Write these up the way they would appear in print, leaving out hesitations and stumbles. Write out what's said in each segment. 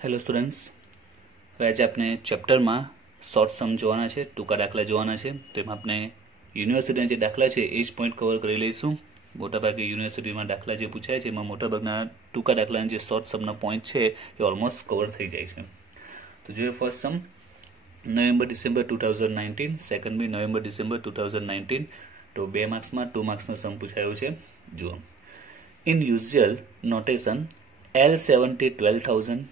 Hello students, હવે આજે આપણે ચેપ્ટરમાં શોર્ટ સમ જોવાના છે, ટૂંકા દાખલા જોવાના છે. તો એમાં આપણે યુનિવર્સિટીના જે દાખલા છે એ જ પોઈન્ટ કવર કરી લઈશું. મોટાભાગે યુનિવર્સિટીમાં દાખલા જે પૂછાય છે એમાં મોટાભાગના ટૂંકા દાખલાના જે શોર્ટ સમના પોઈન્ટ છે એ ઓલમોસ્ટ કવર થઈ જાય છે. તો જોઈએ ફર્સ્ટ સમ, નવેમ્બર-ડિસેમ્બર 2019, સેકન્ડ બી નવેમ્બર-ડિસેમ્બર 2019. તો 2 માર્ક્સમાં 2 માર્ક્સનો સમ પૂછાયો છે. જુઓ, in usual notation L70 12,000,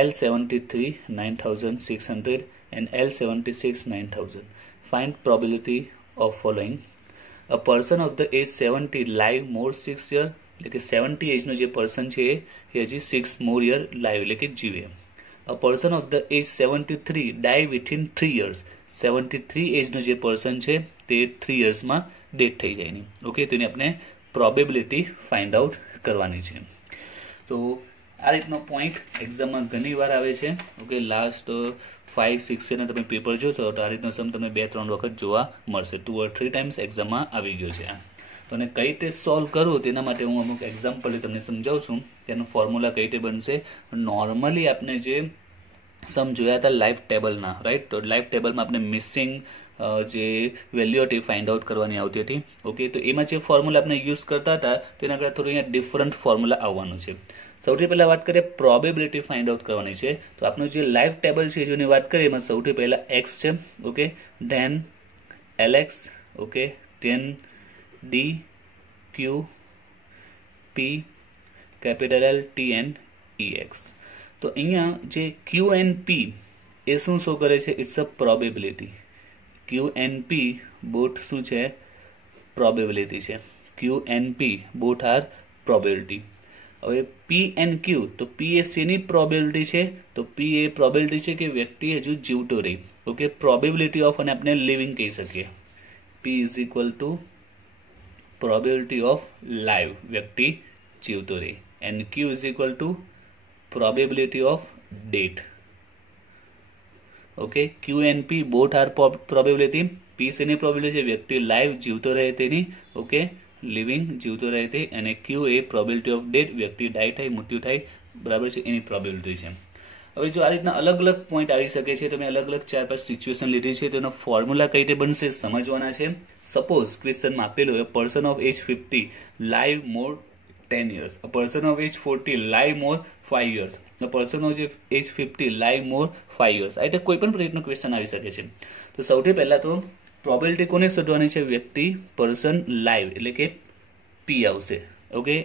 L73 9,600 and L76 9,000. Find probability of following. A person of the age 70 live more 6 year, એટલે કે 70 એજનો જે પર્સન છે એ હજી 6 more year live એટલે કે જીવે. A person of the age 73 die within 3 years. 73 એજનો જે person છે તે 3 yearsમાં ડેથ થઈ જાય ની. ઓકે, તો એને આપણે પ્રોબેબિલિટી ફાઇન્ડ આઉટ કરવાની છે. તો આ રીતનો પોઈન્ટ એક્ઝામમાં ઘણી વાર આવે છે. ઓકે, લાસ્ટ 5-6 ને તમે પેપર જોશો તો આ રીતનો સમ તમને 2-3 વખત જોવા મળશે. 2 or 3 ટાઈમ્સ એક્ઝામમાં આવી ગયો છે. તો અને કઈ રીતે સોલ્વ કરવું તેના માટે હું અમુક એક્ઝામ્પલ તમને સમજાવું છું. તેનો ફોર્મ્યુલા કઈ રીતે બનશે. નોર્મલી આપણે જે સમ જોયા હતા લાઈફ ટેબલના, રાઈટ, તો લાઈફ ટેબલમાં આપણે મિસિંગ જે વેલ્યુ હતી ફાઇન્ડ આઉટ કરવાની આવતી હતી. ઓકે, તો એમાં જે ફોર્મ્યુલા આપણે યુઝ કરતા હતા તેના કરતાં થોડું અહીંયા ડિફરન્ટ ફોર્મ્યુલા આવવાનું છે. સૌથી પહેલા વાત કરીએ પ્રોબેબિલિટી ફાઇન્ડ આઉટ કરવાની છે. તો આપણું જે લાઈફ ટેબલ છે જેની વાત કરીએ એમાં સૌથી પહેલા x છે. Okay, then lx, okay, then d q p capital L t n e x. તો અહીંયા જે q and p એ શું શો કરે છે? It's a probability. q and p both શું છે? પ્રોબેબિલિટી છે. q and p both are probability. હવે P and Q, તો P એ શેની પ્રોબેબિલિટી છે? તો P એ પ્રોબેબિલિટી છે કે વ્યક્તિ હજુ જીવતો રહે. ઓકે, પ્રોબેબિલિટી ઓફ અને આપણે લિવિંગ કહી શકીએ. P is equal to probability of live, વ્યક્તિ જીવતો રહે. And Q is equal to probability of death. Okay, Q and P both are probability. P શેની પ્રોબેબિલિટી છે? વ્યક્તિ લાઈવ જીવતો રહે તેની. ઓકે, લિવિંગ જીવતો રહે તે. અને Q A probability of death, વ્યક્તિ ડાય થાય, મૃત્યુ થાય, બરાબર છે, એની પ્રોબેબિલિટી છે. હવે જો આ રીતના અલગ અલગ પોઈન્ટ આવી શકે છે, તમે અલગ અલગ 4-5 સિચ્યુએશન લીધી છે, તેનો ફોર્મ્યુલા કઈ રીતે બનશે સમજવાના છે. સપોઝ ક્વેશ્ચનમાં આપેલું હોય person of age 50 live more 10 years, a person of age 40 live more 5 years, a person of age 50 live more 5 years. આ રીતે કોઈ પણ રીતનો ક્વેશ્ચન આવી શકે છે. તો સૌથી પહેલા તો પ્રોબેબિલિટી કોને શોધવાની છે? વ્યક્તિ, પર્સન, લાઈવ એટલે કે P આવશે. ઓકે,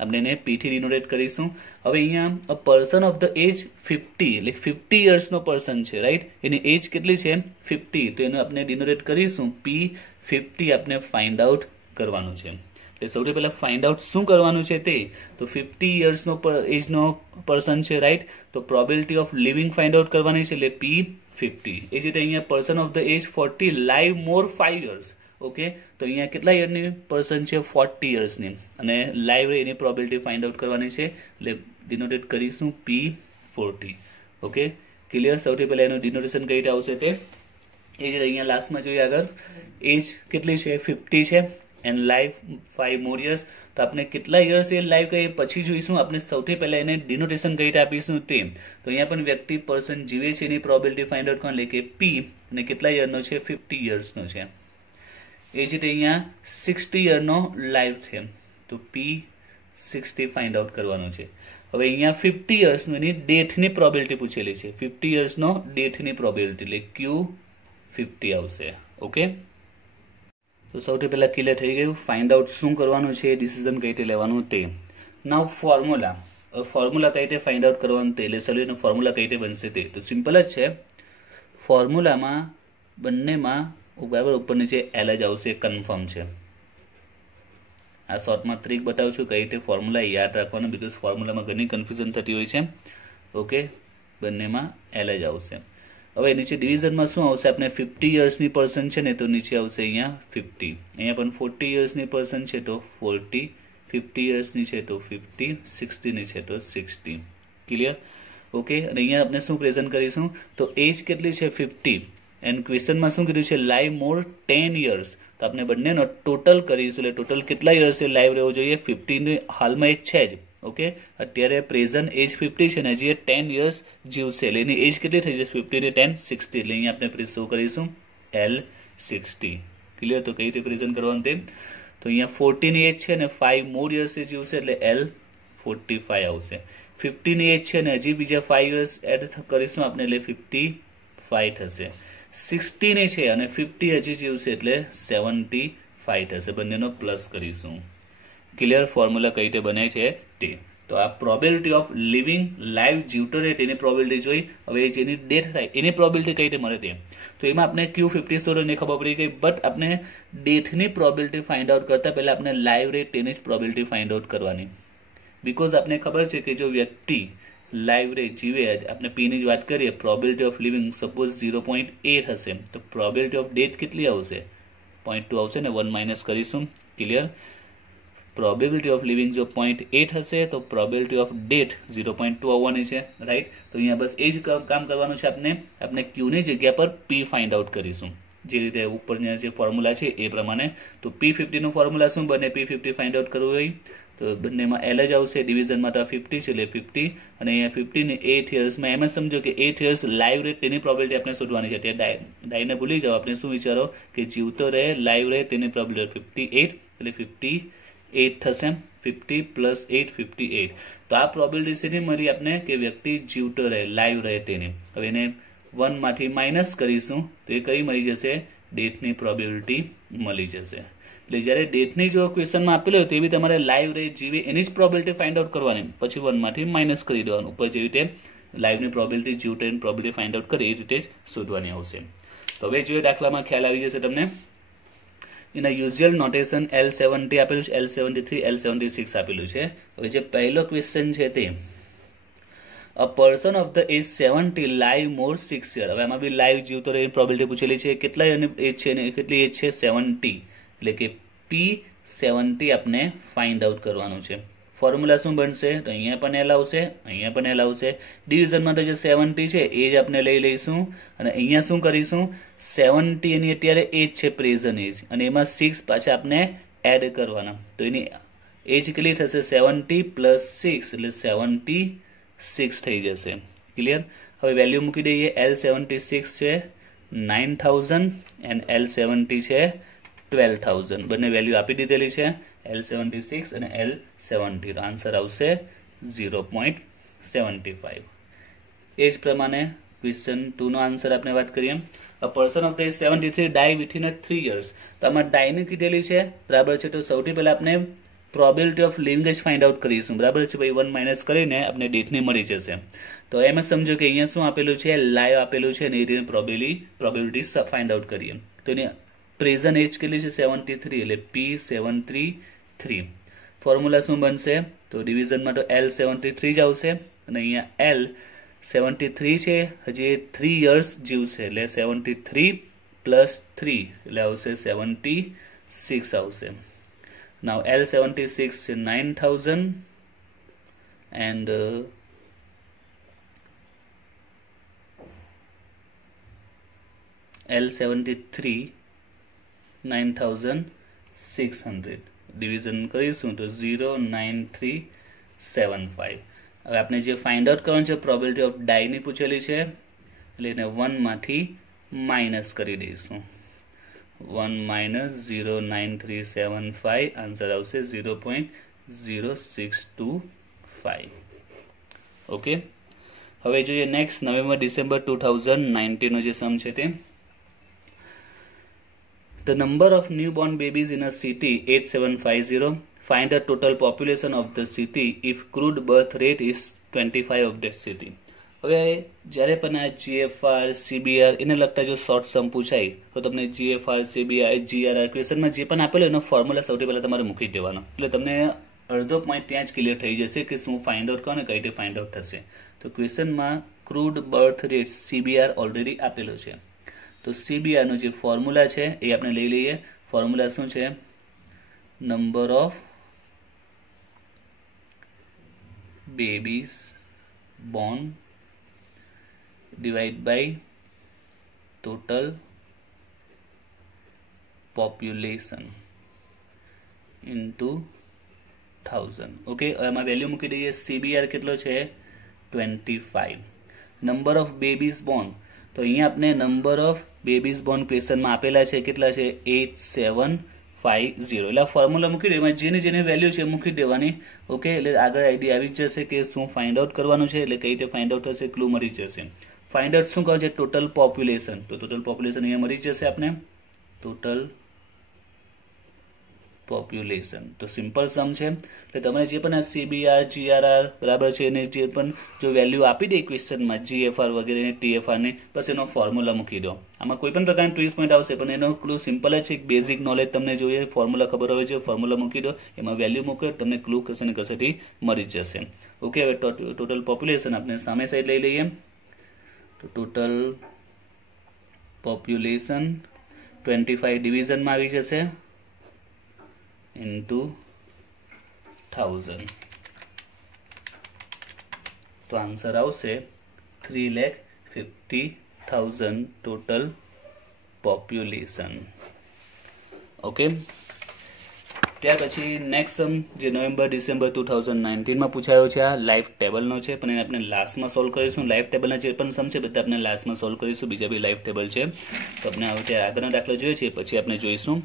આપણે એને P થી ડિનોટેટ કરીશું. હવે અહીંયા a person of the age 50 એટલે 50 યર્સનો પર્સન છે, રાઈટ, એની એજ કેટલી છે? 50. તો એનું આપણે ડિનોટેટ કરીશું P50. આપણે ફાઇન્ડ આઉટ કરવાનું છે. એટલે સૌથી પહેલા ફાઇન્ડ આઉટ શું કરવાનું છે તે? તો 50 યર્સનો એજનો પર્સન છે, રાઈટ, તો probability of living find out કરવાની છે એટલે P50. એ જ રીતે અહીંયા person of the age 40 live more 5 years. Okay, તો અહીંયા કેટલા યરની પર્સન છે? 40 યર્સની. અને લાઈવ એની પ્રોબેબિલિટી ફાઇન્ડ આઉટ કરવાની છે એટલે ડિનોટેટ કરીશું P40. Okay, clear. સૌથી પહેલા એનું ડિનોટેશન કઈ રીતે આવશે તે? એ જ અહીંયા લાસ્ટમાં જોઈએ આગળ. એજ કેટલી છે? 50 છે. And live 5 more years. તો આપણે કેટલા યર્સ એ લાઈવ કહીએ પછી જોઈશું. આપણે સૌથી પહેલા એને ડિનોટેશન કઈ રીતે આપીશું તે. તો અહીંયા પણ વ્યક્તિ, પર્સન જીવે છે એની પ્રોબેબિલિટી ફાઇન્ડ આઉટ કરવાની, એટલે કે P, અને કેટલા યરનો છે? 50 યર્સનો છે. એ જ રીતે અહીંયા 60 યરનો લાઈવ છે તો P60 ફાઇન્ડ આઉટ કરવાનું છે. હવે અહીંયા 50 યર્સનો એની ડેથની પ્રોબેબિલિટી પૂછેલી છે. 50 યર્સનો ડેથની પ્રોબેબિલિટી એટલે Q50 આવશે. ઓકે, તો સૌથી પહેલા ક્લિયર થઈ ગયું ફાઇન્ડ આઉટ શું કરવાનું છે, ડિસિઝન કઈ રીતે લેવાનું તે. નાઉ ફોર્મ્યુલા. ફોર્મ્યુલા કઈ રીતે ફાઇન્ડ આઉટ કરવાનું તે, એટલે સોલ્યુશન ફોર્મ્યુલા કઈ રીતે બનશે તે. તો સિમ્પલ જ છે. ફોર્મ્યુલામાં બંનેમાં બરાબર ઉપર નીચે L જ આવશે, કન્ફર્મ છે. આ શોર્ટમાં ટ્રીક બતાવું છું કઈ રીતે ફોર્મ્યુલા યાદ રાખવાનું, બીકોઝ ફોર્મ્યુલામાં ઘણી કન્ફ્યુઝન થતી હોય છે. ઓકે, બંનેમાં L જ આવશે. હવે નીચે ડિવિઝનમાં શું આવશે? આપણે 50 યર્સની પર્સન છે ને તો નીચે આવશે અહીંયા 50. અહીંયા પણ 40 યર્સની પર્સન છે તો 40, 50 યર્સની છે તો 50, 60ની છે તો 60. ક્લિયર? ઓકે, અને અહીંયા આપણે શું પ્રેઝન્ટ કરીશું? તો એજ કેટલી છે? 50. એન્ડ ક્વેશ્ચનમાં શું કીધું છે? Live more 10 years. તો આપણે બંનેનો ટોટલ કરીશું એટલે ટોટલ કેટલા યર્સ લાઈવ રહેવું જોઈએ? 50 હાલમાં એજ છે જ. ઓકે, અત્યારે પ્રેઝન્ટ એજ 50 છે ને હજી 10 years જીવશે, એટલે એની એજ કેટલી થઈ જશે? 50 ને 10 60, એટલે અહીંયા આપણે શો કરીશું L60. ક્લિયર? તો કઈ રીતે પ્રેઝન્ટ કરવાનું તે, તો અહીંયા 40 ની એજ છે ને 5 more years જીવશે એટલે L45 આવશે. 50 ની એજ છે ને હજી બીજા 5 years એડ કરીશું આપણે એટલે 55 થશે. 60 ની છે અને 50 હજી જીવશે એટલે 75 થશે. બંનેનો પ્લસ કરીશું. ક્લિયર? ફોર્મ્યુલા કઈ રીતે બને છે તે. તો આ પ્રોબેબિલિટી ઓફ લિવિંગ લાઈવ જીવતો રહે તેની પ્રોબેબિલિટી જોઈ. હવે જેની ડેથ થાય એની પ્રોબેબિલિટી કઈ રીતે મળે તે, તો એમાં આપણે Q50 સ્ટોરીને ખબર પડી ગઈ, બટ આપણે ડેથની પ્રોબેબિલિટી ફાઇન્ડ આઉટ કરતા પહેલા આપણે લાઈવ રહે તેની જ પ્રોબેબિલિટી ફાઇન્ડ આઉટ કરવાની. બીકોઝ આપણે ખબર છે કે જો વ્યક્તિ લાઈવ રહે જીવે, આપણે P ની જ વાત કરીએ, પ્રોબેબિલિટી ઓફ લિવિંગ સપોઝ 0.8 હશે તો પ્રોબેબિલિટી ઓફ ડેથ કેટલી આવશે? 0.2 આવશે ને, 1 માઇનસ કરીશું. ક્લિયર? પ્રોબેબિલિટી ઓફ લિવિંગ જો 0.8 હશે તો પ્રોબેબિલિટી ઓફ ડેથ 0.2 આવવાની છે. રાઈટ? તો અહીંયા બસ એ જ કામ કરવાનું છે આપણે Q ની જગ્યા પર P ફાઇન્ડ આઉટ કરીશું, જે રીતે ઉપરના જે ફોર્મ્યુલા છે એ પ્રમાણે. તો P50 નું ફોર્મ્યુલા શું બને? P50 ફાઇન્ડ આઉટ કરવું હોય તો બંનેમાં L જ આવશે, ડિવિઝનમાં તો 50 છે એટલે 50, અને અહીંયા 50 ને 8 yearsમાં એમ જ સમજો કે 8 years લાઈવ રહે તેની પ્રોબેબિલિટી આપણે શોધવાની છે. ત્યાં ડાયને ભૂલી જાઓ, આપણે શું વિચારો કે જીવતો રહે લાઈવ રહે તેની પ્રોબેબિલિટી 58 એટલે 58 થશે. 50 પ્લસ 8 58. તો આ પ્રોબેબિલિટી શેની મળી આપણે કે વ્યક્તિ જીવતો રહે લાઈવ રહે તેની. હવે એને 1 માંથી માઇનસ કરીશું તો એ કઈ મળી જશે? ડેથની પ્રોબેબિલિટી મળી જશે. એટલે જ્યારે ડેથની જો ક્વેશ્ચનમાં આપેલો હોય તો એ બી તમારે લાઈવ રહે જીવે એની જ પ્રોબેબિલિટી ફાઇન્ડ આઉટ કરવાની, પછી 1 માંથી માઇનસ કરી દેવાનું. ઉપર જેવી રીતે લાઈવની પ્રોબેબિલિટી જીવતાની પ્રોબેબિલિટી ફાઇન્ડ આઉટ કરે એ રીતે જ શોધવાની આવશે. તો હવે જોઈએ દાખલામાં ખ્યાલ આવી જશે તમને. એના યુઝ્યુઅલ નોટેશન L70 આપેલું છે, L73, L76 આપેલું છે. હવે જે પહેલો ક્વેશ્ચન છે તે a person of the age 70 live more 6 years. હવે આમાં બી લાઈવ જીવતો રહે પ્રોબેબિલિટી પૂછેલી છે. કેટલા એજ છે ને કેટલી એજ છે? 70, એટલે કે P70 આપણે ફાઇન્ડ આઉટ કરવાનું છે. ફોર્મ્યુલા શું બનશે? તો અહીંયા પણ L આવશે, અહીંયા પણ L આવશે. ડિવિઝનમાં તો જે 70 છે એ જ આપણે લઈ લઈશું, અને અહીંયા શું કરીશું? 70 એની અત્યારે એજ છે, પ્રેઝન્ટ એજ, અને એમાં 6 પાછા આપણે એડ કરવાના. તો એની એજ કેટલી થશે? 70 પ્લસ 6 એટલે 76 થઈ જશે. ક્લિયર? હવે વેલ્યુ મૂકી દઈએ. L76 છે 9000 એન્ડ L70 છે 12,000. બંને વેલ્યુ આપી દીધેલી છે, L76 અને L70. આન્સર આવશે 0.75. એ જ પ્રમાણે ક્વેશ્ચન 2 નો આન્સર આપણે વાત કરીએ. A person of the 73 die within 3 years. તો આમાં ડાયની કીધેલી છે, બરાબર છે. તો સૌથી પહેલા આપણે પ્રોબેબિલિટી ઓફ લિવિંગ જ ફાઇન્ડ આઉટ કરીશું, બરાબર છે ભાઈ. 1 માઇનસ કરીને આપણે ડેથની મળી જશે. તો એમ જ સમજો કે અહીંયા શું આપેલું છે? લાઈવ આપેલું છે અને એ પ્રોબેબિલિટી ફાઇન્ડ આઉટ કરીએ. તો એની પ્રેઝન્ટ એજ કેટલી છે? 73, એટલે P73. ફોર્મ્યુલા શું બનશે? તો ડિવિઝનમાં તો L73 જ આવશે, અને અહીંયા L73 છે, હજી 3 years જીવશે એટલે 73 પ્લસ 3 એટલે આવશે 76 આવશે. નાવ L76 છે 9000 એન્ડ L73 9600. ડિવિઝન કરીશું તો 0.9375. હવે આપણે જે ફાઇન્ડ આઉટ કરવાનું છે પ્રોબેબિલિટી ઓફ ડાયની પૂછેલી છે, એટલે એને 1 માંથી માઇનસ કરી દઈશું. 1 માઇનસ 0.9375, આન્સર આવશે 0.0625. ઓકે, હવે જોઈએ નેક્સ્ટ નવેમ્બર ડિસેમ્બર 2019 નો જે સમ છે તે. The number of newborn babies in a city 8750. Find the total population of the city if crude birth rate is 25 of that city. હવે જ્યારે પણ આ GFR, CBR એને લગતા જો શોર્ટ સમ પૂછાય તો તમને GFR, CBR, GRR ક્વેશ્ચનમાં જે પણ આપેલો એનો ફોર્મ્યુલા સૌથી પહેલા તમારે મૂકી દેવાનો, એટલે તમને અડધો પોઈન્ટ ત્યાં જ ક્લિયર થઈ જશે કે શું ફાઇન્ડ આઉટ કરો ને કઈ રીતે ફાઇન્ડ આઉટ થશે. તો ક્વેશ્ચનમાં crude birth rate CBR already આપેલો છે. તો CBR નો જે ફોર્મ્યુલા છે એ આપણે લઈ લઈએ. ફોર્મ્યુલા શું છે? Number of babies born divide by total population into 1000 okay એમાં વેલ્યુ મૂકી દઈએ CBR કેટલો છે 25 નંબર ઓફ બેબીઝ બોર્ન તો અહીંયા આપણે નંબર ઓફ બેબીઝ બોર્ન ક્વેશ્ચનમાં આપેલા છે કેટલા છે 8750 એટલે ફોર્મ્યુલા મૂકી દે એમાં જેની જેની વેલ્યુ છે મૂકી દેવાની ઓકે એટલે આગળ આઈડિયા આવી જ જશે કે શું ફાઇન્ડ આઉટ કરવાનું છે એટલે કઈ રીતે ફાઇન્ડ આઉટ થશે ક્લુ મળી જશે ફાઇન્ડ આઉટ શું કહે છે ટોટલ પોપ્યુલેશન તો ટોટલ પોપ્યુલેશન અહીંયા મળી જશે આપણે ટોટલ પોપ્યુલેશન તો સિમ્પલ સમ છે એટલે તમે જે પણ આ CBR GRR બરાબર છે એને જે પણ જો વેલ્યુ આપી દે ક્વેશ્ચનમાં GFR વગેરે TFR ને બસ એનો ફોર્મ્યુલા મૂકી દો આમાં કોઈ પણ પ્રકારનું ટ્વિસ્ટ પોઈન્ટ આવશે પણ એનો ક્લુ સિમ્પલ જ છે બેઝિક નોલેજ તમને જોઈએ ફોર્મ્યુલા ખબર હોય છે ફોર્મ્યુલા મૂકી દો એમાં વેલ્યુ મૂકો તમને ક્લુ કશે ને કશેથી મળી જશે ઓકે હવે ટોટલ પોપ્યુલેશન આપણે સામે સાઈડ લઈ લઈએ તો ટોટલ પોપ્યુલેશન 25 ડિવિઝનમાં આવી જશે into 1000 તો આન્સર આવશે 3,50,000 ટોટલ પોપ્યુલેશન ઓકે ત્યાર પછી નેક્સ્ટ સમ જે નવેમ્બર ડિસેમ્બર 2019 માં પૂછાયો છે આ લાઈફ ટેબલનો છે પણ એને આપણે લાસ્ટમાં સોલ્વ કરીશું લાઈફ ટેબલના જે પણ સમ છે બધા આપણે લાસ્ટમાં સોલ્વ કરીશું બીજા બી લાઈફ ટેબલ છે તો આપણે હવે આગળનો દાખલો જોઈએ છે પછી આપણે જોઈશું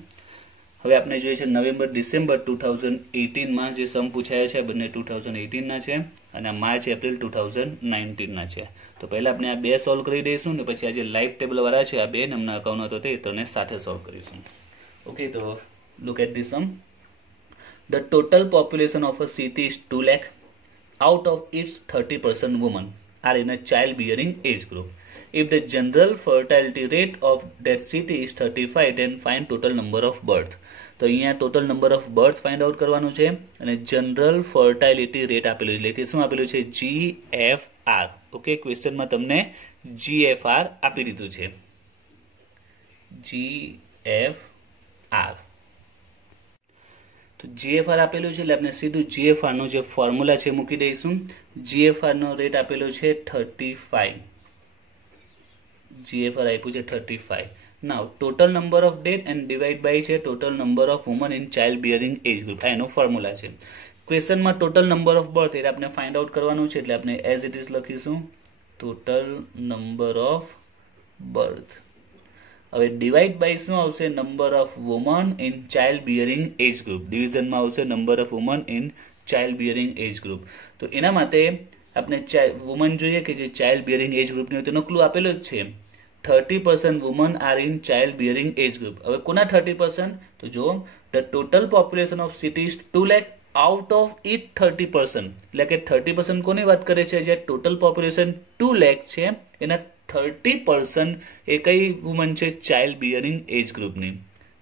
હવે આપણે જોઈએ છે નવેમ્બર ડિસેમ્બર 2018 માં જે સમ પૂછાયા છે બંને 2018 ના છે અને માર્ચ એપ્રિલ 2019 ના છે તો પહેલા આપણે આ બે સોલ્વ કરી દઈશું ને પછી આ જે લાઈફ ટેબલ વાળા છે આ બે નમના અકાઉન્ટ હતો તે ત્રણે સાથે સોલ્વ કરીશું ઓકે તો look at this sum the total population of a city is 2 lakh out of its 30% women are in a child bearing age group if the general fertility rate of that city is 35 then find total number of birth તો અહીંયા total number of birth find out કરવાનું છે અને general ફર્ટાઇલિટી rate આપેલું એટલે કે શું આપેલું છે GFR ઓકે ક્વેશ્ચનમાં તમને GFR આપી દીધું છે GFR તો GFR આપેલું છે એટલે આપણે સીધું GFR નો જે ફોર્મ્યુલા છે મૂકી દઈશું GFR નો રેટ આપેલો છે 35 GFR આપ્યું છે 35 now total number of date and divide by છે total number of woman in child bearing age group આ એનો ફોર્મ્યુલા છે ક્વેશ્ચનમાં ટોટલ નંબર ઓફ બર્થ એટલે આપણે ફાઇન્ડ આઉટ કરવાનું છે એટલે આપણે એઝ ઇટ ઇઝ લખીશું ટોટલ નંબર ઓફ બર્થ હવે ડિવાઇડ બાય શું આવશે number of woman in child bearing age group ડિવિઝનમાં આવશે number of woman in child bearing age group તો એના માટે આપણે વુમન જોઈએ કે જે ચાઇલ્ડ બિયરિંગ એજ ગ્રુપની હોય તેનો ક્લુ આપેલો જ છે 30% women are in child bearing age group હવે કોના 30% તો જો the total population of city is 2 lakh out of it 30% એટલે કે 30% કોની વાત કરે છે જે ટોટલ પોપ્યુલેશન 2 lakh છે એના 30% એ કઈ વુમન છે ચાઇલ્ડ બિયરિંગ એજ ગ્રુપની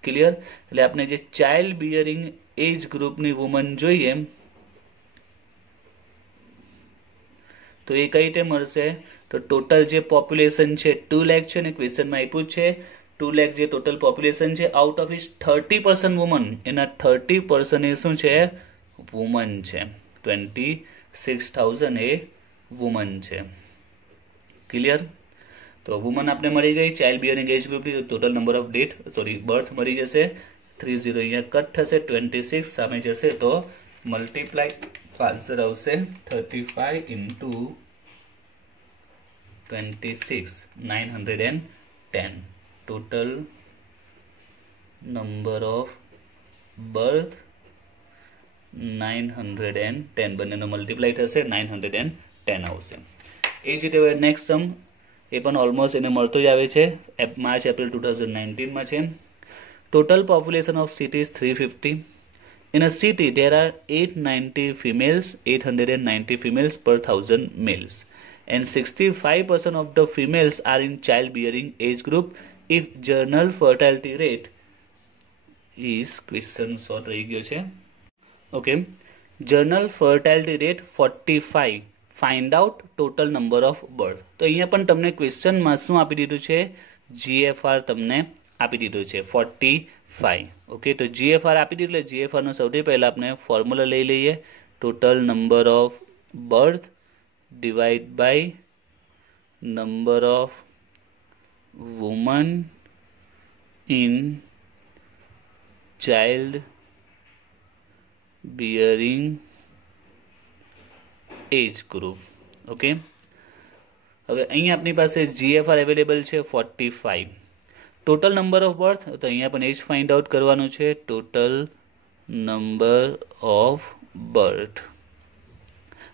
ક્લિયર એટલે આપણે જે ચાઇલ્ડ બિયરિંગ એજ ગ્રુપની વુમન જોઈએ તો એ કઈ રીતે મળશે તો ટોટલ જે પોપ્યુલેશન છે 2 lakh છે ને ક્વેશ્ચનમાં આપ્યું છે 2 lakh જે ટોટલ પોપ્યુલેશન છે આઉટ ઓફ ઇસ 30% વુમન એના 30% એ શું છે વુમન છે 26,000 એ વુમન છે ક્લિયર તો વુમન આપણે મળી ગઈ ચાઇલ્ડ બિયરિંગ એજ ગ્રુપની ટોટલ નંબર ઓફ ડેટ બર્થ મળી જશે 30 અહીંયા કટ થશે 26 સામે જશે તો મલ્ટીપ્લાય આન્સર આવશે 35 into 26 910 total number of birth 910 બંનેનો મલ્ટીપ્લાય થશે 910 આવશે એ જ રીતે નેક્સ્ટ સમ એ પણ ઓલમોસ્ટ એને મળતો જ આવે છે માર્ચ એપ્રિલ 2019 માં છે total population of city is 350 in a city there are 890 females 890 females per 1000 males and 65% of the females are in childbearing age group if general fertility rate is question short રહી ગયો છે okay general fertility rate 45 find out total number of birth તો અહીંયા પણ તમને question માં શું આપી દીધું છે GFR તમને આપી દીધું છે 45 ઓકે તો GFR આપી દીધું એટલે GFR નો સૌથી પહેલા આપણે ફોર્મ્યુલા લઈ લઈએ total number of birth divide by number of woman in child bearing age group. Okay, હવે અહીંયા આપણી પાસે GFR અવેલેબલ છે 45. ટોટલ નંબર ઓફ બર્થ, તો અહીંયા પણ એજ ફાઇન્ડ આઉટ કરવાનું છે. Total number of birth.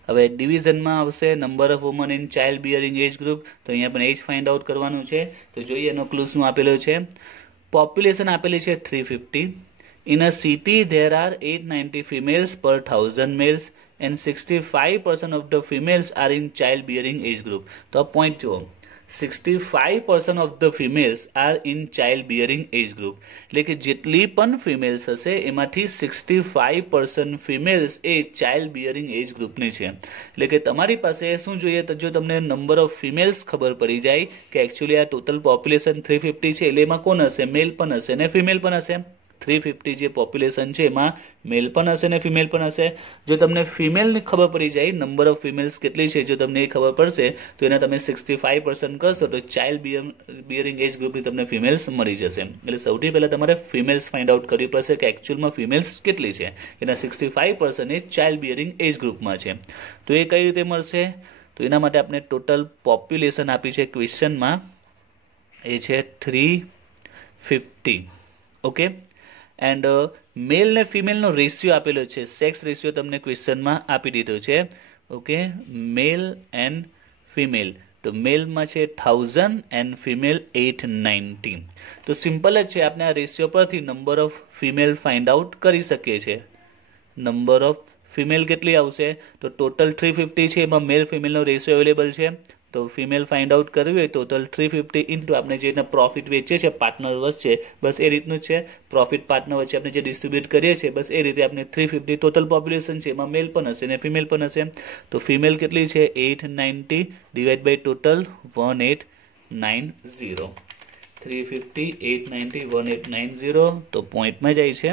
હવે ડિવિઝનમાં આવશે number of woman in child bearing age group, તો અહીંયા પણ એજ ફાઇન્ડ આઉટ કરવાનું છે. તો જોઈએ એનો ક્લુ શું આપેલો છે. પોપ્યુલેશન આપેલી છે 350. In a city there are 890 females પર 1000 mails and 65% of the females are in childbearing age group. તો આ પોઈન્ટ જુઓ, 65% of the females are in childbearing age group. એટલે કે જેટલી પણ ફિમેલ્સ હશે એમાંથી 65% ફિમેલ્સ એ ચાઇલ્ડ બિયરિંગ એજ ગ્રુપની છે. એટલે કે તમારી પાસે શું જોઈએ, તો જો તમને નંબર ઓફ ફિમેલ્સ ખબર પડી જાય કે એકચ્યુઅલી આ ટોટલ પોપ્યુલેશન 350 છે, એટલે એમાં કોણ હશે, મેલ પણ હશે ને ફિમેલ પણ હશે. 350 જે પોપ્યુલેશન છે એમાં મેલ પણ હશે ને ફિમેલ પણ હશે. જો તમને ફિમેલની ખબર પડી જાય, નંબર ઓફ ફિમેલ્સ કેટલી છે જો તમને એ ખબર પડશે, તો એના તમે 65% કરશો તો ચાઇલ્ડ બિયરિંગ એજ ગ્રુપની તમને ફિમેલ્સ મળી જશે. એટલે સૌથી પહેલાં તમારે ફિમેલ્સ ફાઇન્ડ આઉટ કરવી પડશે કે એકચ્યુઅલમાં ફિમેલ્સ કેટલી છે. એના 65% એ ચાઇલ્ડ બિયરિંગ એજ ગ્રુપમાં છે. તો એ કઈ રીતે મળશે, તો એના માટે આપણે ટોટલ પોપ્યુલેશન આપી છે ક્વેશ્ચનમાં, એ છે 350. ઓકે, એન્ડ મેલ ને ફિમેલનો રેશિયો આપેલો છે, સેક્સ રેશિયો તમને ક્વેશ્ચનમાં આપી દીધો છે. ઓકે, મેલ એન્ડ ફિમેલ, તો મેલમાં છે 1000 એન્ડ ફિમેલ 890. તો સિમ્પલ જ છે, આપણે આ રેશિયો પરથી number of female find out કરી શકીએ છીએ. નંબર ઓફ ફિમેલ કેટલી આવશે, તો ટોટલ 350 છે, એમાં મેલ ફિમેલનો રેશિયો અવેલેબલ છે. તો ફિમેલ ફાઇન્ડ આઉટ કરવી હોય તો ટોટલ 350 ઇન્ટુ આપણે જે પ્રોફિટ વેચીએ છીએ પાર્ટનર વચ્ચે, બસ એ રીતનું છે. પ્રોફિટ પાર્ટનર વચ્ચે આપણે જે ડિસ્ટ્રીબ્યુટ કરીએ છીએ બસ એ રીતે આપણે 350 ટોટલ પોપ્યુલેશન છે, એમાં મેલ પણ હશે ને ફિમેલ પણ હશે. તો ફિમેલ કેટલી છે 890 ડિવાઇડ બાય ટોટલ 1890. 350 890 1890, તો પોઈન્ટમાં જાય છે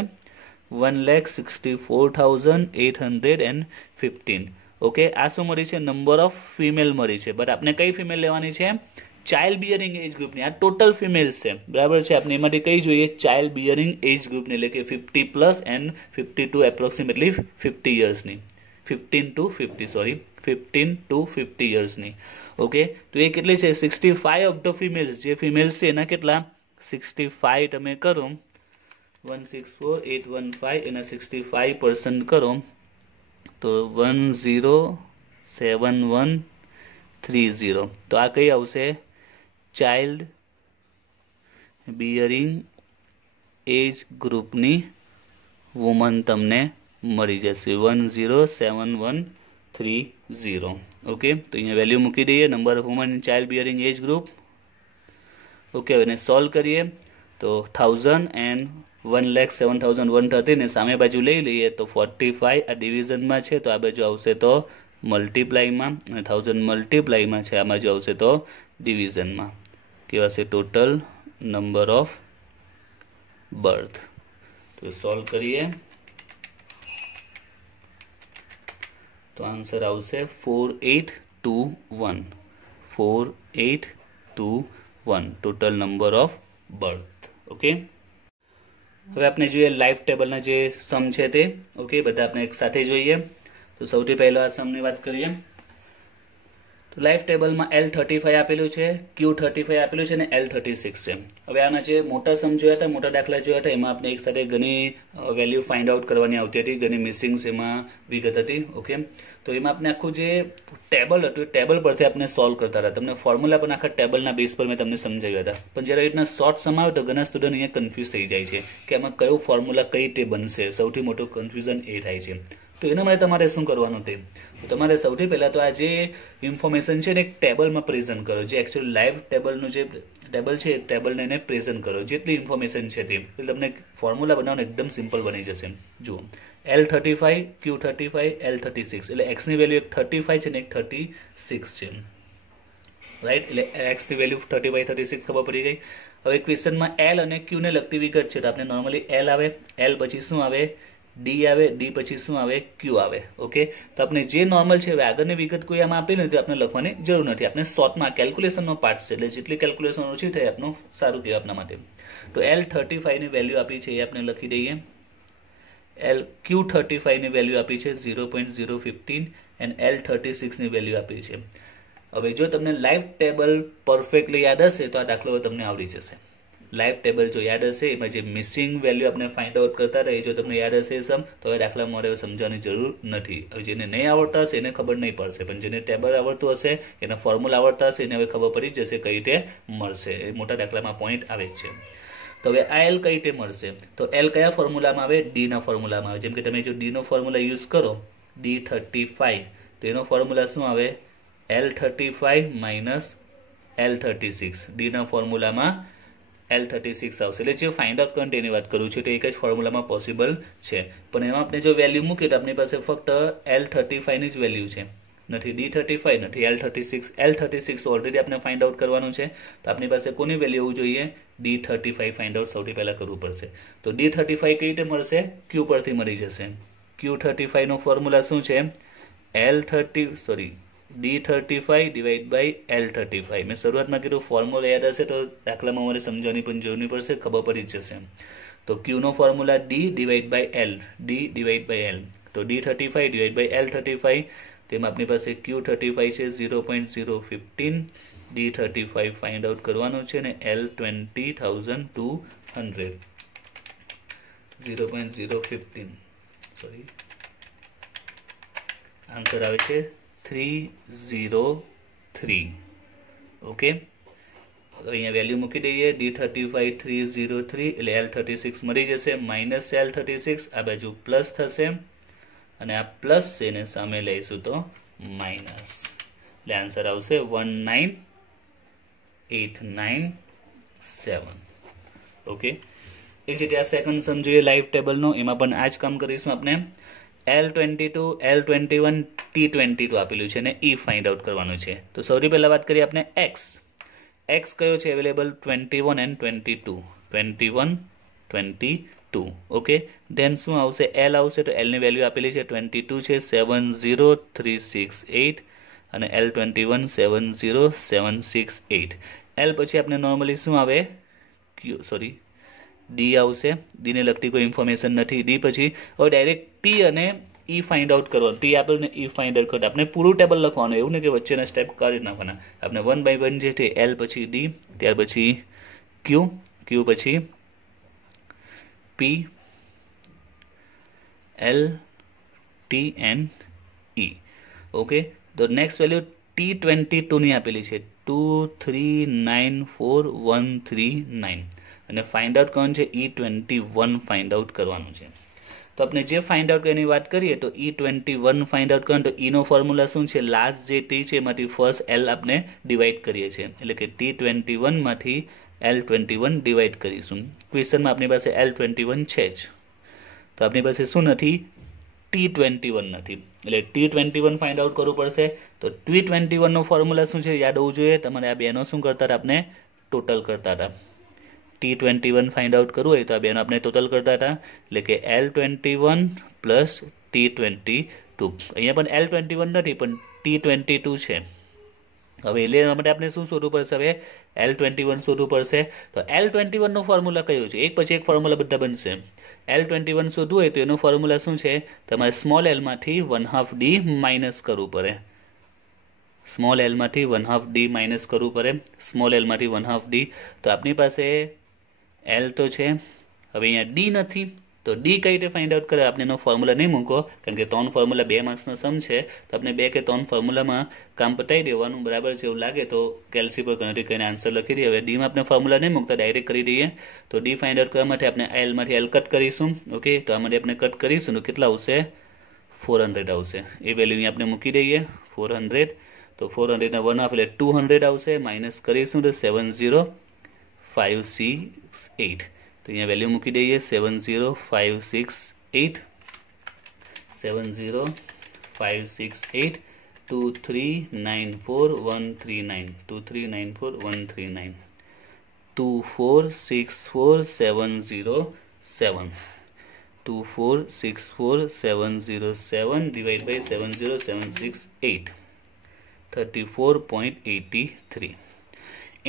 1,64,815. ઓકે, આ શું મળી છે, નંબર ઓફ ફિમેલ મળી છે. બટ આપણે કઈ ફિમેલ લેવાની છે, ચાઇલ્ડ બિયરિંગ એજ ગ્રુપની. આ ટોટલ ફિમેલ્સ છે, બરાબર છે. આપણે એમાંથી કઈ જોઈએ, ચાઇલ્ડ બિયરિંગ એજ ગ્રુપની, એટલે કે 50 પ્લસ એન્ડ 52 એપ્રોક્સિમેટલી 50 યર્સની, 15 to 50 યર્સની. ઓકે, તો એ કેટલી છે 65 ઓફ ધ ફિમેલ્સ, જે ફિમેલ્સ છે એના કેટલા 65 તમે કરો 164,815 એના 65% કરો તો 107130. તો આ કઈ આવશે, ચાઇલ્ડ બિયરિંગ એજ ગ્રુપની વુમન તમને મળી જશે 107130. ઓકે, તો અહીંયા વેલ્યુ મૂકી દઈએ, number of woman in child bearing age group. Okay, હવે એને સોલ્વ કરીએ તો 1000 એન્ડ 1,07,130 ને સામે બાજુ લઈ લઈએ તો 45 આ ડિવિઝનમાં છે, તો આ બાજુ આવશે તો મલ્ટીપ્લાયમાં, અને 1000 મલ્ટીપ્લાયમાં છે, આ બાજુ આવશે તો ડિવિઝનમાં. કેવા છે ટોટલ નંબર ઓફ બર્થ. તો સોલ્વ કરીએ તો આન્સર આવશે 4821. 4821 total number of birth. Okay, હવે આપણે જોઈએ લાઈફ ટેબલના જે સમ છે તે. ઓકે, બધા આપણે એક સાથે જોઈએ. તો સૌથી પહેલા આ સમની વાત કરીએ તો લાઈફ ટેબલમાં L35 આપેલું છે, Q35 આપેલું છે અને L36 છે. હવે આના જે મોટા સમ જોયા હતા, મોટા દાખલા જોયા હતા, એમાં આપણે એક સાથે ઘણી વેલ્યુ ફાઇન્ડ આઉટ કરવાની આવતી હતી, ઘણી મિસિંગ્સ એમાં વિગત હતી. ઓકે, તો એમાં આપણે આખું જે ટેબલ હતું ટેબલ પરથી આપણે સોલ્વ કરતા હતા. તમને ફોર્મ્યુલા પણ આખા ટેબલના બેઝ પર મેં તમને સમજાવ્યા હતા. પણ જ્યારે રીતના શોર્ટ સમ આવે તો ઘણા સ્ટુડન્ટ અહીંયા કન્ફ્યુઝ થઈ જાય છે કે આમાં કયો ફોર્મ્યુલા કઈ રીતે બનશે. સૌથી મોટું કન્ફ્યુઝન એ થાય છે. તો એના માટે તમારે શું કરવાનું તે, તો તમારે સૌથી પહેલાં તો આ જે ઇન્ફોર્મેશન છે ને એક ટેબલમાં પ્રેઝન્ટ કરો. જે એકચ્યુઅલી લાઈવ ટેબલનું જે ટેબલ છે એ ટેબલને એને પ્રેઝન્ટ કરો, જેટલી ઇન્ફોર્મેશન છે તે. એટલે તમને ફોર્મ્યુલા બનાવવાનું એકદમ સિમ્પલ બની જશે. જુઓ, L35 Q35 L36, એટલે એક્સની વેલ્યુ એક 35 છે ને એક 36 છે, રાઈટ. એટલે એક્સની વેલ્યુ 35 36 ખબર પડી ગઈ. હવે ક્વેશ્ચનમાં L અને Q ને લગતી વિગત છે, તો આપણે નોર્મલી L આવે, L પછી શું આવે, ડી આવે, ડી પછી શું આવે, ક્યુ આવે. ઓકે, તો આપણે જે નોર્મલ છે હવે આગળની વિગત કોઈ આમાં આપેલી નથી, આપણે લખવાની જરૂર નથી. આપણે શોર્ટમાં કેલ્ક્યુલેશનનો પાર્ટ છે, એટલે જેટલી કેલ્ક્યુલેશન ઓછી થાય આપણું સારું કહેવાય આપણા માટે. તો L35 ની વેલ્યુ આપી છે એ આપણે લખી દઈએ. Q35 ની વેલ્યુ આપી છે 0.015 એન્ડ L36 ની વેલ્યુ આપી છે. હવે જો તમને લાઈવ ટેબલ પરફેક્ટલી યાદ હશે તો આ દાખલો તમને આવડી જશે. લાઈવ ટેબલ જો યાદ હશે એમાં જે મિસિંગ વેલ્યુ આપણે ફાઇન્ડ આઉટ કરતા રહે જો તમને યાદ હશે તો હવે દાખલા મારે સમજવાની જરૂર નથી. હવે જેને નહીં આવડતા હશે એને ખબર નહીં પડશે, પણ જેને ટેબલ આવડતું હશે એના ફોર્મ્યુલા આવડતા હશે એને હવે ખબર પડી જશે કઈ રીતે મળશે. એ મોટા દાખલામાં પોઈન્ટ આવે છે. તો હવે આ એલ કઈ રીતે મળશે? તો એલ કયા ફોર્મ્યુલામાં આવે? ડી ના ફોર્મ્યુલામાં આવે. જેમ કે તમે જો ડી નો ફોર્મ્યુલા યુઝ કરો D35 તો એનો ફોર્મ્યુલા શું આવે? L35 minus L36. ડી ના ફોર્મ્યુલામાં L36 આવશે. એટલે જે ફાઇન્ડ આઉટ કરંટ એની વાત કરું છું તો એક જ ફોર્મ્યુલામાં પોસિબલ છે, પણ એમાં આપણે જો વેલ્યુ મૂકીએ તો આપણી પાસે ફક્ત L35 ની જ વેલ્યુ છે, નથી D35 નથી L36. L36 ઓલરેડી આપણે ફાઇન્ડ આઉટ કરવાનું છે તો આપણી પાસે કોની વેલ્યુ હોવું જોઈએ? D35 ફાઇન્ડ આઉટ સૌથી પહેલા કરવું પડશે. તો D35 કઈ રીતે મળશે? Q પરથી મળી જશે. Q35 નો ફોર્મ્યુલા શું છે? D35 divide by L35. મેં શરૂઆતમાં કીધું ફોર્મ્યુલા યાદ હશે તો દાખલામાં મારે સમજવાની પણ જરૂર નહીં પડશે, ખબર પડી જશે. તો Q નો formula D divide by L, D divide by L. તો D35 ડિવાઇડ બાય L35, તેમાં આપણી પાસે Q35 છે 0.015, D35 ફાઇન્ડ આઉટ કરવાનું છે ને L20,200 0.015 સોરી આન્સર આવે છે 303. ઓકે, અહીંયા વેલ્યુ મૂકી દઈએ. D35 303 એટલે L36 મળી જશે, માઇનસ L36 આ બાજુ પ્લસ થશે અને આ પ્લસ છે ને સામે લઈશું તો માઇનસ, એટલે આન્સર આવશે 19897. ઓકે, એ જ રીતે આ સેકન્ડ સમ જોઈએ લાઈવ ટેબલનો, એમાં પણ આ જ કામ કરીશું આપણે. L22, L21, T22 આપેલું છે ને E ફાઇન્ડ આઉટ કરવાનું છે. તો સૌથી પહેલા વાત કરીએ આપણે X કયો છે અવેલેબલ? 21 and 22. 21, 22. ઓકે, ધેન શું આવશે? L આવશે. તો L ની વેલ્યુ આપેલી છે 22 છે 70368 અને L21 70768. L પછી આપણે નોર્મલી શું આવે? D આવશે. D ને લગતી કોઈ ઇન્ફોર્મેશન નથી. D પછી હવે ડાયરેક્ટ T અને E ફાઇન્ડ આઉટ કરવાનું. T આપણે E ફાઇન્ડ આઉટ કરતા આપણે પૂરું ટેબલ લખવાનું, એવું નહીં કે વચ્ચેના સ્ટેપ કાઢી નાખવાના. આપણે 1 by 1 જે છે L પછી D, ત્યાર પછી Q પછી P, L, T and E. Okay, તો નેક્સ્ટ વેલ્યુ T22 ની આપેલી છે 2394139 અને ફાઇન્ડ આઉટ કરવાનું છે E21 ફાઇન્ડ આઉટ કરવાનું છે. તો આપણે જે ફાઇન્ડ આઉટ એની વાત કરીએ તો E21 ફાઇન્ડ આઉટ કરવાનું. તો E નો ફોર્મ્યુલા શું છે? લાસ્ટ જે T છે એમાંથી ફર્સ્ટ L આપણે ડિવાઈડ કરીએ છીએ, એટલે કે T21 માંથી L21 ડિવાઈડ કરીશું. ક્વેશ્ચનમાં આપણી પાસે L21 છે જ, તો આપણી પાસે શું નથી? T21 નથી, એટલે T21 ફાઇન્ડ આઉટ કરવું પડશે. તો T21 નો ફોર્મ્યુલા શું છે યાદ હોવું જોઈએ તમારે. આ બેનો શું કરતા હતા? આપણે ટોટલ કરતા હતા. T21 ફાઇન્ડ આઉટ કરવું હોય તો આ બેનો આપણે ટોટલ કરતા હતા, એટલે કે L21 પ્લસ T22. અહીંયા પણ L21 નથી પણ T22 છે. હવે એટલે માટે આપણે શું શોધવું પડશે? હવે L21 શોધવું પડશે. તો L21 નો ફોર્મ્યુલા કયો છે? એક પછી એક ફોર્મ્યુલા બધા બનશે. L21 શોધવું હોય તો એનો ફોર્મ્યુલા શું છે? તમારે સ્મોલ L માંથી 1/2 D માઇનસ કરવું પડે. સ્મોલ L માંથી 1/2 D માઇનસ કરવું પડે. સ્મોલ L માંથી 1/2 D. તો આપણી પાસે L તો છે, હવે અહીંયા D નથી. તો D કઈ રીતે ફાઇન્ડ આઉટ કરે? આપણે એનો ફોર્મ્યુલા નહીં મૂકો, કારણ કે 3 ફોર્મ્યુલા 2 માર્ક્સનો સમ છે, તો આપણે 2 કે 3 ફોર્મ્યુલામાં કામ પતાવી દેવાનું. બરાબર છે, એવું લાગે તો કેલ્સી પર ગણતરી કરીને આન્સર લખી દઈએ. હવે ડીમાં આપણે ફોર્મ્યુલા નહીં મૂકતા, ડાયરેક્ટ કરી દઈએ. તો D ફાઇન્ડ આઉટ કરવા માટે આપણે L માંથી L કટ કરીશું. ઓકે, તો આમાંથી આપણે કટ કરીશું તો કેટલા આવશે? 400 આવશે. એ વેલ્યુ અહીં આપણે મૂકી દઈએ 400. તો 400 ના 1/2 એટલે 200 આવશે. માઇનસ કરીશું તો 70568. તો અહીંયા વેલ્યુ મૂકી દઈએ 70568 70568 2394139 2394139 2464707 2464707 divided by 70768 34.83.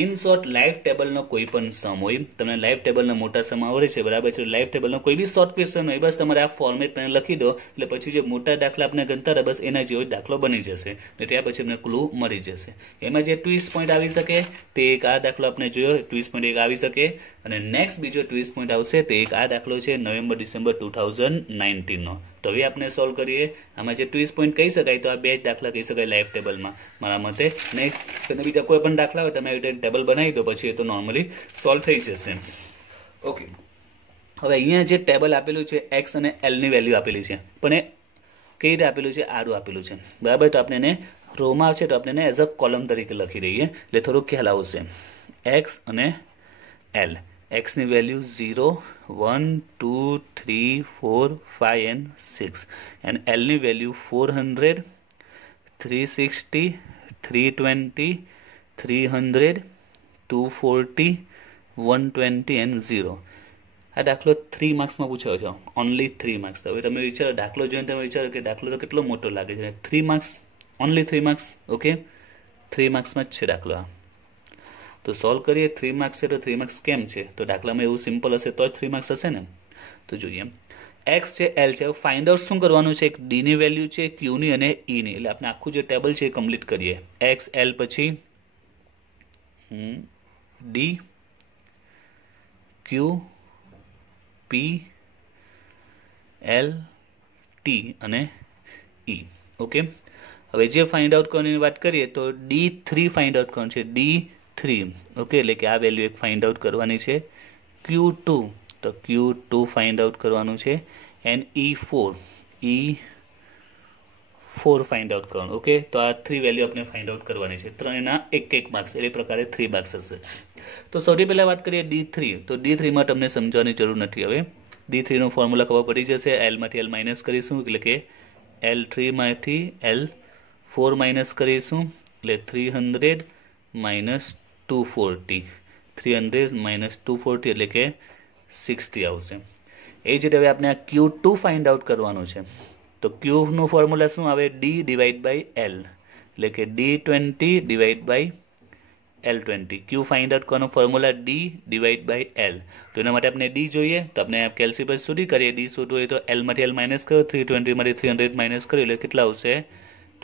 In short life ટેબલનો કોઈ પણ સમ હોય, તમને લાઈવ ટેબલના મોટા સમ આવડે છે, બરાબર છે, લાઈવ ટેબલનો કોઈ બી શોર્ટ ક્વેશ્ચન હોય, બસ તમારે આ ફોર્મેટ લખી દો, એટલે પછી જે મોટા દાખલા આપણે ગણતા હતા બસ એના જેવો દાખલો બની જશે, ને ત્યાં પછી અમને ક્લુ મળી જશે. એમાં જે ટ્વિસ્ટ પોઈન્ટ આવી શકે તે એક આ દાખલો આપણે જોયો, ટ્વિસ્ટ પોઈન્ટ એક આવી શકે, અને નેક્સ્ટ બીજો ટ્વિસ્ટ પોઈન્ટ આવશે તે એક આ દાખલો છે નવેમ્બર ડિસેમ્બર 2019નો. તો હવે આપણે સોલ્વ કરીએ. આમાં જે ટ્વિસ્ટ પોઈન્ટ કહી શકાય તો આ બે જ દાખલા કહી શકાય લાઈવ ટેબલમાં મારા મતે. નેક્સ્ટ બીજા કોઈ પણ દાખલા હોય તમે આવી રીતે ટેબલ બનાવી દો, પછી એ તો નોર્મલી સોલ્વ થઈ જશે. ઓકે, હવે અહીંયા જે ટેબલ આપેલું છે એક્સ અને એલની વેલ્યુ આપેલી છે, પણ એ કઈ રીતે આપેલું છે, આરું આપેલું છે, બરાબર. તો આપણે એને રોમાં આવશે તો આપણે એને એઝ અ કોલમ તરીકે લખી દઈએ એટલે થોડુંક ખ્યાલ આવશે. એક્સ અને એલ, એક્સની વેલ્યુ 0, 1, 2, 3, 4, 5 and 6, and એલની વેલ્યુ 400, 360, 320, 300, 240, 120 and 0. આ દાખલો 3 માર્ક્સમાં પૂછ્યો છે, ઓનલી 3 માર્ક્સ. હવે તમે વિચારો દાખલો જોઈને તમે વિચારો કે દાખલો તો કેટલો મોટો લાગે છે, 3 માર્ક્સ, ઓનલી 3 માર્ક્સ. ઓકે, 3 માર્ક્સમાં જ છે દાખલો આ. તો સોલ્વ કરીએ. 3 માર્ક્સ છે તો 3 માર્ક્સ કેમ છે, તો દાખલામાં એવું સિમ્પલ હશે તો જ 3 માર્ક્સ હશે ને. તો જોઈએ, એક્સ છે, એલ છે, ફાઇન્ડ આઉટ શું કરવાનું છે, એક ડીની વેલ્યુ છે, ક્યુની અને ઈની, એટલે આપણે આખું જે ટેબલ છે એ કમ્પ્લીટ કરીએ. એક્સ એલ પછી ડી ક્યુ પી એલ ટી અને ઈ. ઓકે, હવે જે ફાઇન્ડ આઉટ કરવાની વાત કરીએ તો D3 ફાઇન્ડ આઉટ કરવાનું છે, D3. ઓકે, એટલે કે આ વેલ્યુ એક ફાઇન્ડ આઉટ કરવાની છે. Q2, તો Q2 ફાઇન્ડ આઉટ કરવાનું છે, એન્ડ E4 ફાઇન્ડ આઉટ કરવાનું. ઓકે, તો આ 3 વેલ્યુ આપણે ફાઇન્ડ આઉટ કરવાની છે, ત્રણેના એક માર્ક્સ, એ પ્રકારે 3 માર્ક્સ હશે. તો સૌથી પહેલા વાત કરીએ D3, તો D3માં તમને સમજવાની જરૂર નથી. હવે D3 નો ફોર્મ્યુલા ખબર પડી જશે. L માંથી L માઇનસ કરીશું એટલે કે L3 માંથી L4 માઇનસ કરીશું એટલે 300 માઇનસ 240, 300 માઇનસ 240 એટલે કે 60 આવશે. એ જ રીતે હવે આપણે આ Q2 ફાઇન્ડ આઉટ કરવાનું છે, તો Q નું ફોર્મ્યુલા શું આવે, D ડિવાઈડ બાય L, એટલે કે D20 divide by L20. Q find out કરવાનો formula D divide by L. તો એના માટે આપણે D જોઈએ, તો આપણે કેલ્સીપસ સુધી કરીએ. D શોધવું હોય તો L માંથી L માઇનસ કરો, 320 માંથી 300 માઇનસ કરો એટલે કેટલા આવશે,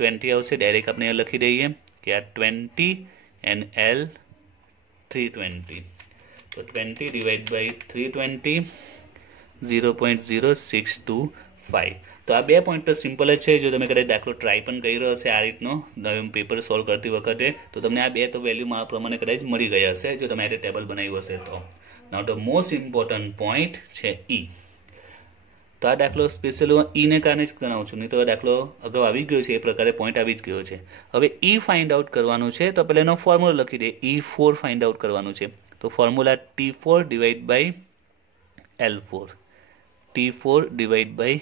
20 આવશે. ડાયરેક્ટ આપણે લખી દઈએ કે આ 20 એન્ડ L 320, તો 20 ડિવાઈડ બાય 320 0.0625. તો આ બે પોઈન્ટ તો સિમ્પલ જ છે. જો તમે કદાચ દાખલો ટ્રાય પણ કરી રહ્યો હશે આ રીતનો પેપર સોલ્વ કરતી વખતે, તો તમને આ બે તો વેલ્યુ આ પ્રમાણે કદાચ મળી ગયા હશે જો તમે આ ટેબલ બનાવ્યું હશે તો. નાઉ ધ મોસ્ટ ઇમ્પોર્ટન્ટ પોઈન્ટ છે ઈ. તો આ દાખલો સ્પેશિયલ હું ઈને કારણે જ ગણાવું છું, નહીં તો આ દાખલો અગાઉ આવી ગયો છે, એ પ્રકારે પોઈન્ટ આવી જ ગયો છે. હવે ઈ ફાઇન્ડ આઉટ કરવાનું છે, તો પહેલાં એનો ફોર્મ્યુલા લખી દે. E4 ફાઇન્ડ આઉટ કરવાનું છે, તો formula T4 divide by L4, T4 divide by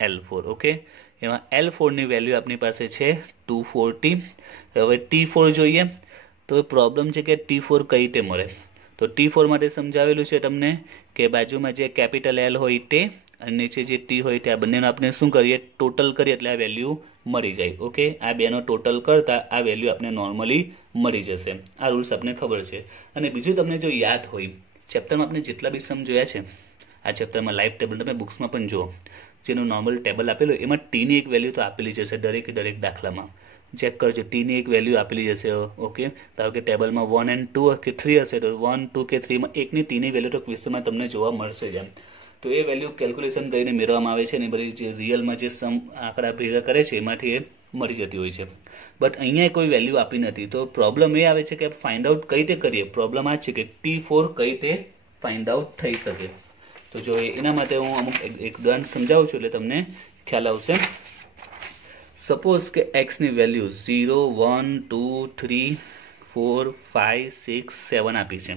L4. Okay, એમાં L4ની વેલ્યુ આપણી પાસે છે 240. હવે T4 જોઈએ, તો પ્રોબ્લેમ છે કે T4 કઈ રીતે મળે. તો T4 માટે સમજાવેલું છે તમને કે બાજુમાં જે કેપિટલ L હોય તે અને નીચે જે T હોય તે આ બંનેનો આપણે શું કરીએ, ટોટલ કરીએ એટલે આ વેલ્યુ મળી જાય. ઓકે, આ બેનો ટોટલ કરતાં આ વેલ્યુ આપણે નોર્મલી મળી જશે. આ રૂલ્સ આપણે ખબર છે. અને બીજું તમને જો યાદ હોય, ચેપ્ટરમાં આપણે જેટલા બી સમ જોયા છે, આ ચેપ્ટરમાં લાઈવ ટેબલ તમે બુક્સમાં પણ જુઓ, જેનું નોર્મલ ટેબલ આપેલું એમાં ટીની એક વેલ્યુ તો આપેલી જશે દરેક દાખલામાં. ચેક કરજો, ટીની એક વેલ્યુ આપેલી જશે. ઓકે, ધારો કે ટેબલમાં 1 and 2 કે 3 હશે તો 1, 2 કે 3માં એકની ટીની વેલ્યુ તો ક્વેશ્ચનમાં તમને જોવા મળશે જ એમ. તો એ વેલ્યુ કેલ્ક્યુલેશન કરીને મેળવવામાં આવે છે અને બધી જે રિયલમાં જે સમ આંકડા ભેગા કરે છે એમાંથી એ મળી જતી હોય છે. બટ અહીંયા કોઈ વેલ્યુ આપી નથી, તો પ્રોબ્લેમ એ આવે છે કે ફાઇન્ડ આઉટ કઈ રીતે કરીએ. પ્રોબ્લેમ આ છે કે T4 કઈ રીતે ફાઇન્ડ આઉટ થઈ શકે. તો જો એના માટે હું અમુક એક ઉદાહરણ સમજાવું છું એટલે તમને ખ્યાલ આવશે. સપોઝ કે એક્સની વેલ્યુ 0, 1, 2, 3, 4, 5, 6, 7 આપી છે.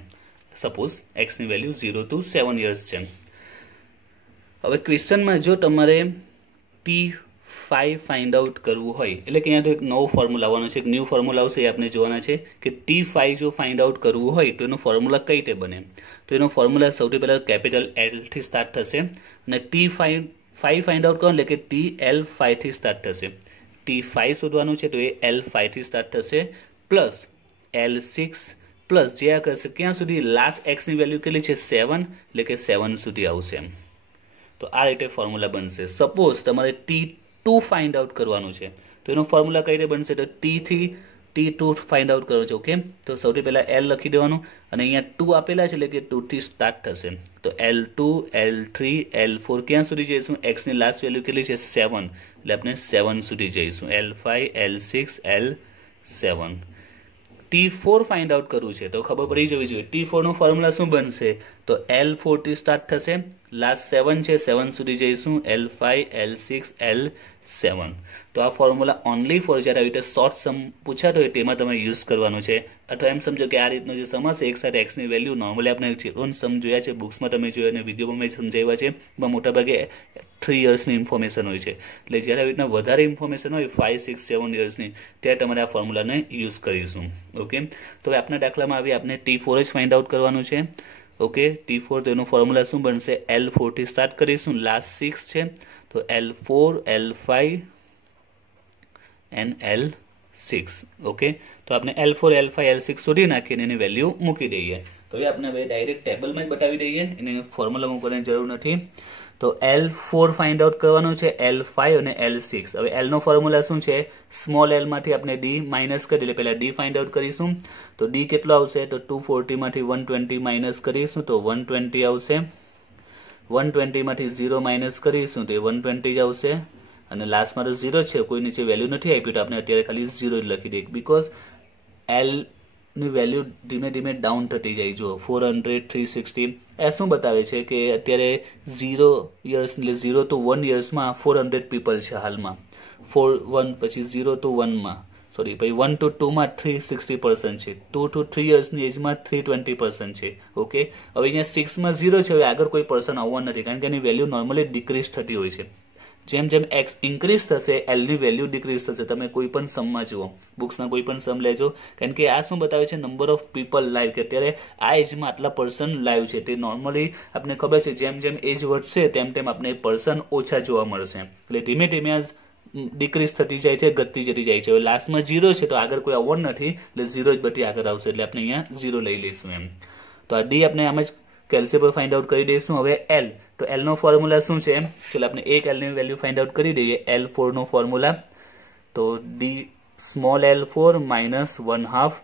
સપોઝ એક્સની વેલ્યુ 0 to 7 years છે. હવે ક્વેશ્ચનમાં જો તમારે T5 ફાઇન્ડ આઉટ કરવું હોય એટલે કે અહીંયા તો એક નવો ફોર્મ્યુલા આવવાનો છે, એક ન્યૂ ફોર્મ્યુલા આવશે, એ આપણે જોવાના છે કે T5 જો ફાઇન્ડ આઉટ કરવું હોય તો એનો ફોર્મ્યુલા કઈ રીતે બને. તો એનો ફોર્મ્યુલા સૌથી પહેલાં કેપિટલ L થી સ્ટાર્ટ થશે અને T5 ફાઇન્ડ આઉટ કરવાનું એટલે કે TL5 થી સ્ટાર્ટ થશે. T5 શોધવાનું છે તો એ L5 થી સ્ટાર્ટ થશે પ્લસ L6, પ્લસ જે આ કરશે ક્યાં સુધી, લાસ્ટ એક્સની વેલ્યુ કેટલી છે 7, એટલે કે 7 સુધી આવશે. તો આ રીતે ફોર્મ્યુલા બનશે. સપોઝ તમારે T2 ફાઇન્ડ આઉટ કરવાનું છે તો એનો ફોર્મ્યુલા કઈ રીતે બનશે, તો T2 ફાઇન્ડ આઉટ કરવો છે. ઓકે, તો સૌથી પહેલા L લખી દેવાનું અને અહીંયા 2 આપેલા છે એટલે કે 2 થી સ્ટાર્ટ થશે. તો L2, L3, L4 ક્યાં સુધી જઈશું, એક્સની લાસ્ટ વેલ્યુ કેટલી છે 7, એટલે આપણે 7 સુધી જઈશું. L5, L6, L7. T4 find out કરવું છે તો ખબર પડી જવી જોઈએ. T4 નો ફોર્મ્યુલા શું બનશે, તો L4 થી સ્ટાર્ટ થશે, લાસ્ટ 7 છે 7 સુધી જઈશું, L5, L6, L7. તો આ ફોર્મ્યુલા ઓનલી ફોર જ્યારે આવી રીતે શોર્ટ સમ પૂછાતો હોય તેમાં તમે યુઝ કરવાનું છે. અથવા એમ સમજો કે આ રીતનો જે સમ હશે એક સાથે એક્સની વેલ્યુ નોર્મલી આપણે સમ જોયા છે, બુક્સમાં તમે જોયા અને વિડીયોમાં મેં સમજાવ્યા છે, એમાં મોટાભાગે 3 યર્સની ઇન્ફોર્મેશન હોય છે. એટલે જ્યારે આવી રીતના વધારે ઇન્ફોર્મેશન હોય 5, 6, 7 યર્સની ત્યારે તમારે આ ફોર્મ્યુલાને યુઝ કરીશું. ઓકે, તો હવે આપણા દાખલામાં આવી આપણે T4 જ ફાઇન્ડ આઉટ કરવાનું છે. ઓકે, T4 તો એનું ફોર્મ્યુલા શું બનશે, L4 થી સ્ટાર્ટ કરીશું, લાસ્ટ 6 છે તો L4, L5 and L6. Okay, તો આપણે L4, L5, L6 શોધી નાખીને એની વેલ્યુ મૂકી દઈએ. તો હવે આપણે હવે ડાયરેક્ટ ટેબલમાં જ બતાવી દઈએ, એને ફોર્મ્યુલા મૂકવાની જરૂર નથી. તો L4 ફાઇન્ડ આઉટ કરવાનું છે, L5 અને L6. હવે L નો ફોર્મ્યુલા શું છે, સ્મોલ L માંથી આપણે D માઇનસ કરી એટલે પહેલા D ફાઇન્ડ આઉટ કરીશું. તો D કેટલો આવશે, તો 240 માંથી 120 માઇનસ કરીશું તો 120 આવશે. 120 માંથી 0 માઇનસ કરીશું તો 120 જ આવશે. અને લાસ્ટમાં તો 0 છે, કોઈ નીચે વેલ્યુ નથી આપી તો આપણે અત્યારે ખાલી 0 જ લખી દઈએ, બીકોઝ L ની વેલ્યુ ધીમે ધીમે ડાઉન થતી જાય. જો 400, 360 એ શું બતાવે છે કે અત્યારે 0 યર્સ એટલે 0 to 1 યર્સમાં 400 પીપલ છે હાલમાં. 1 પછી 0 to 1 માં સોરી પછી 1 to 2 માં 360% છે, 2 to 3 યર્સની એજમાં 320% છે. ઓકે, હવે અહીંયા 6 માં 0 છે, હવે આગળ કોઈ પર્સન આવવા નથી કારણ કે એની વેલ્યુ નોર્મલી ડિક્રીઝ થતી હોય છે. જેમ જેમ એક્સ ઇન્ક્રીઝ થશે એલ ની વેલ્યુ ડિક્રીઝ થશે. તમે કોઈ પણ સમમાં જુઓ, બુક્સના કોઈ પણ સમ લેજો, કારણ કે આ શું બતાવે છે, નંબર ઓફ પીપલ લાઈવ, કે અત્યારે આ એજમાં આટલા પર્સન લાઈવ છે. તે નોર્મલી આપણને ખબર છે જેમ જેમ એજ વધશે તેમ તેમ આપણે પર્સન ઓછા જોવા મળશે. એટલે ધીમે ધીમે આ ડિક્રીઝ થતી જાય છે, ઘટતી જતી જાય છે. હવે લાસ્ટમાં 0 છે તો આગળ કોઈ આવવાનું નથી એટલે 0 જ બધી આગળ આવશે, એટલે આપણે અહીંયા 0 લઈ લઈશું એમ. તો આ ડી આપણે આમ જ કેલ્સીયમ ફાઇન્ડ આઉટ કરી દઈશું. હવે L, તો L નો ફોર્મ્યુલા શું છે, એટલે આપણે એક L ની વેલ્યુ ફાઇન્ડ આઉટ કરી દઈએ. L4 નો ફોર્મ્યુલા તો D small L4 minus 1/2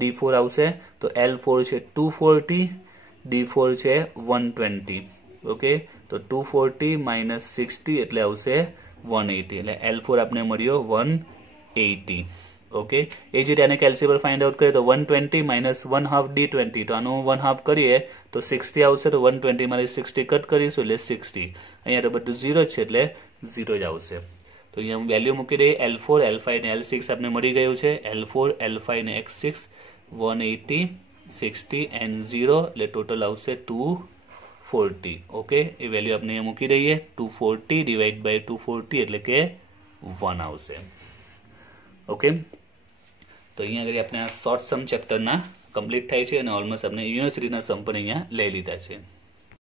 D4 આવશે. તો L4 છે 240, D4 છે 120. ઓકે, તો 240 માઇનસ 60 એટલે આવશે 180, એટલે L4 આપણે મળ્યો 180. ઓકે, એ જ રીતે આને કેલ્સીયમ ફાઇન્ડ આઉટ કરીએ તો 120 માઇનસ 1/2 D20, તો આનું 1/2 કરીએ તો 60 આવશે. તો 120 માંથી 60 કટ કરીશું એટલે 60. અહીંયા તો બધું 0 છે એટલે 0 જ આવશે. તો અહીંયા વેલ્યુ મૂકી દઈએ. L4, L5 અને L6 આપણે મળી ગયું છે. L4, L5 અને X6 180, 60 and 0 એટલે ટોટલ આવશે 240. ઓકે, એ વેલ્યુ આપણે અહીંયા મૂકી દઈએ. 240 ડિવાઇડ બાય 240 એટલે કે 1 આવશે. ઓકે, તો અહીંયા આગળ આપણે આ શોર્ટ સમ ચેપ્ટરના કમ્પ્લીટ થાય છે અને ઓલમોસ્ટ આપણે યુનિવર્સિટીના સમ પણ અહીંયા લઈ લીધા છે.